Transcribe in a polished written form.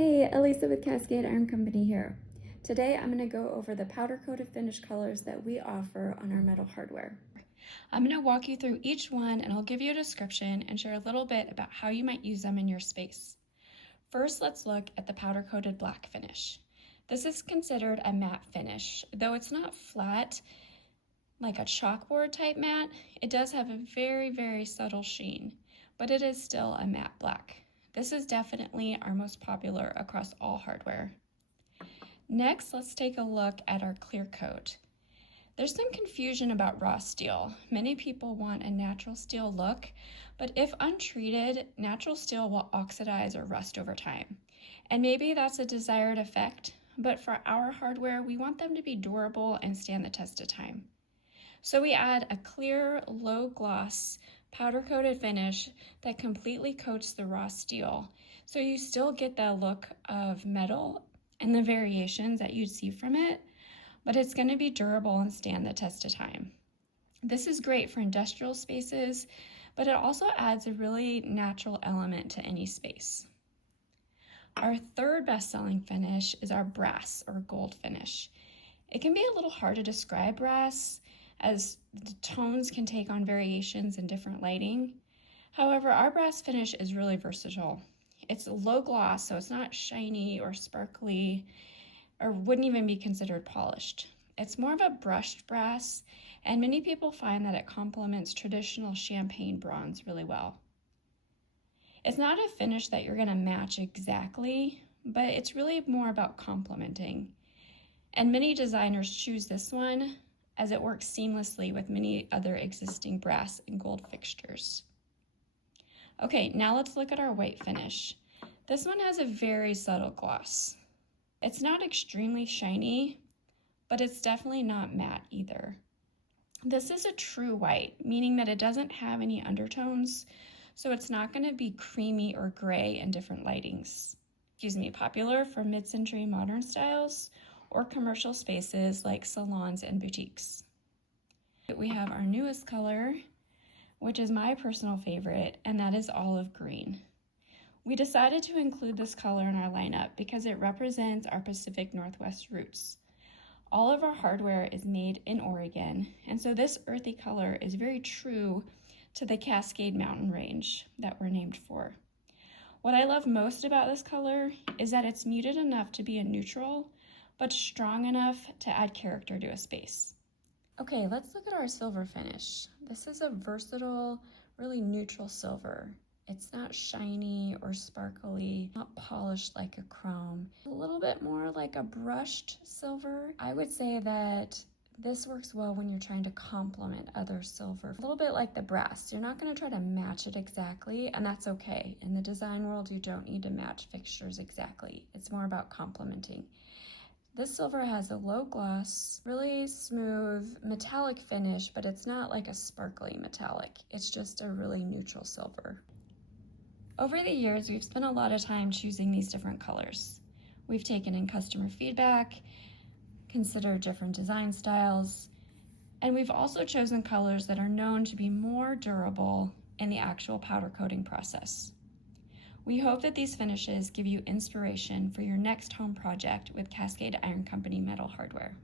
Hey, Elisa with Cascade Iron Company here. Today I'm going to go over the powder coated finish colors that we offer on our metal hardware. I'm going to walk you through each one and I'll give you a description and share a little bit about how you might use them in your space. First, let's look at the powder coated black finish. This is considered a matte finish. Though it's not flat like a chalkboard type matte, it does have a very subtle sheen, but it is still a matte black. This is definitely our most popular across all hardware. Next, let's take a look at our clear coat. There's some confusion about raw steel. Many people want a natural steel look, but if untreated, natural steel will oxidize or rust over time. And maybe that's a desired effect, but for our hardware, we want them to be durable and stand the test of time. So we add a clear, low gloss, powder coated finish that completely coats the raw steel. So you still get that look of metal and the variations that you'd see from it, but it's going to be durable and stand the test of time. This is great for industrial spaces, but it also adds a really natural element to any space. Our third best-selling finish is our brass or gold finish. It can be a little hard to describe brass, as the tones can take on variations in different lighting. However, our brass finish is really versatile. It's low gloss, so it's not shiny or sparkly, or wouldn't even be considered polished. It's more of a brushed brass, and many people find that it complements traditional champagne bronze really well. It's not a finish that you're gonna match exactly, but it's really more about complementing. And many designers choose this one as it works seamlessly with many other existing brass and gold fixtures. Okay, now let's look at our white finish. This one has a very subtle gloss. It's not extremely shiny, but it's definitely not matte either. This is a true white, meaning that it doesn't have any undertones, so it's not going to be creamy or gray in different lightings. Popular for mid-century modern styles or commercial spaces like salons and boutiques. We have our newest color, which is my personal favorite, and that is olive green. We decided to include this color in our lineup because it represents our Pacific Northwest roots. All of our hardware is made in Oregon, and so this earthy color is very true to the Cascade Mountain range that we're named for. What I love most about this color is that it's muted enough to be a neutral, but strong enough to add character to a space. Okay, let's look at our silver finish. This is a versatile, really neutral silver. It's not shiny or sparkly, not polished like a chrome. A little bit more like a brushed silver. I would say that this works well when you're trying to complement other silver. A little bit like the brass. You're not going to try to match it exactly, and that's okay. In the design world, you don't need to match fixtures exactly. It's more about complementing. This silver has a low gloss, really smooth metallic finish, but it's not like a sparkly metallic. It's just a really neutral silver. Over the years, we've spent a lot of time choosing these different colors. We've taken in customer feedback, considered different design styles, and we've also chosen colors that are known to be more durable in the actual powder coating process. We hope that these finishes give you inspiration for your next home project with Cascade Iron Company metal hardware.